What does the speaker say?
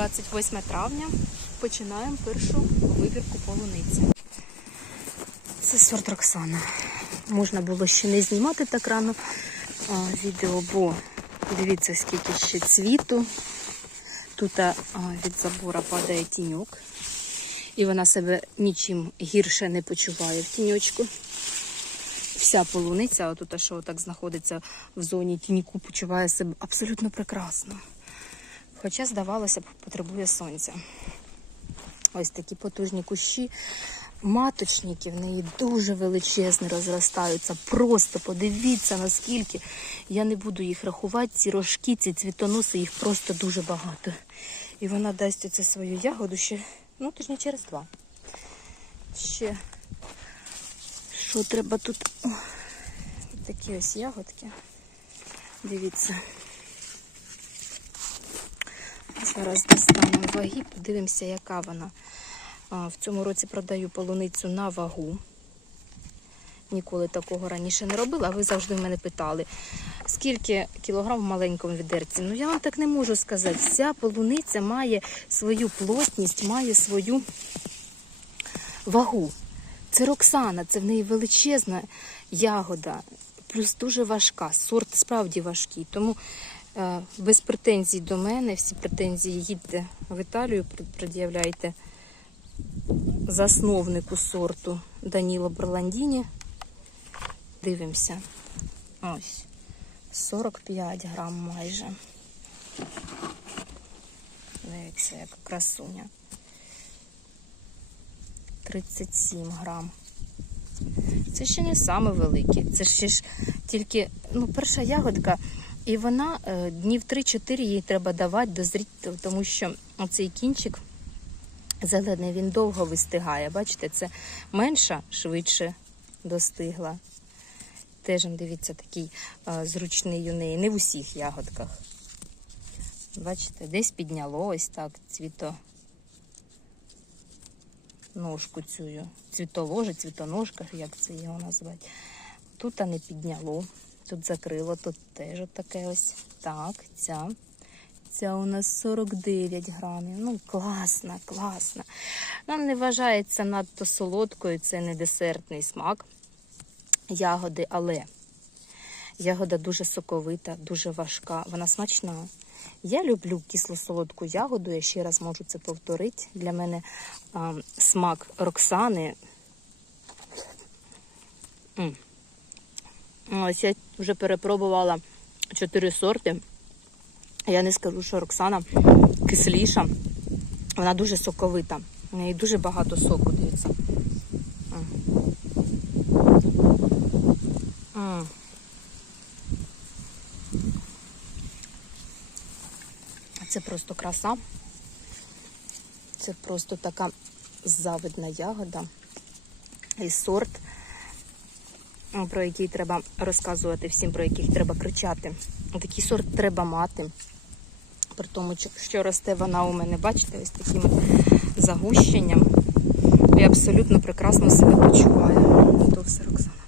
28 травня. Починаємо першу вибірку полуниці. Це сорт Роксана. Можна було ще не знімати так рано а, відео, бо дивіться, скільки ще цвіту. Тут а, від забора падає тіньок. І вона себе нічим гірше не почуває в тіньочку. Вся полуниця, отут, що так знаходиться в зоні тіньку, почуває себе абсолютно прекрасно. Хоча, здавалося б, потребує сонця. Ось такі потужні кущі. Маточники в неї дуже величезні розростаються. Просто подивіться, наскільки. Я не буду їх рахувати, ці рожки, ці цвітоноси, їх просто дуже багато. І вона дасть оце свою ягоду ще, ну, тижня через два. Ще що треба тут? О, такі ось ягодки. Дивіться. Зараз достанемо ваги, подивимося, яка вона. В цьому році продаю полуницю на вагу. Ніколи такого раніше не робила, а ви завжди в мене питали, скільки кілограм в маленькому відерці. Ну я вам так не можу сказати. Вся полуниця має свою плотність, має свою вагу. Це Роксана, це в неї величезна ягода, плюс дуже важка. Сорт справді важкий. Тому без претензій до мене, всі претензії їдьте в Італію, пред- пред'являйте засновнику сорту Даніло Берландіні. Дивимося. Ось. 45 грам майже. Дивіться, яка красуня. 37 грам. Це ще не саме велике. Це ще ж тільки ну, перша ягодка. І вона е, днів 3-4 їй треба давати дозріти, тому що оцей кінчик зелений, він довго вистигає. Бачите, це менша, швидше достигла. Теж, дивіться, такий е, зручний у неї. Не в усіх ягодках. Бачите, десь підняло ось так цвіто ножку цю, цвітоложе, цвітоножка, як це його назвати. Тут не підняло, тут закрило, тут теж таке ось. Так, ця. Ця у нас 49 грамів. Ну, класна, класна. Нам не вважається надто солодкою, це не десертний смак ягоди, але ягода дуже соковита, дуже важка, вона смачна. Я люблю кисло-солодку ягоду, я ще раз можу це повторити. Для мене а, смак Роксани. М. Ось я вже перепробувала чотири сорти. Я не скажу, що Роксана кисліша. Вона дуже соковита. У неї дуже багато соку, дивіться. Це просто краса. Це просто така завидна ягода і сорт, про який треба розказувати всім, про яких треба кричати. Такий сорт треба мати. При тому, що- росте вона у мене, бачите, ось таким загущенням. І абсолютно прекрасно себе почуваю. То все, Роксана.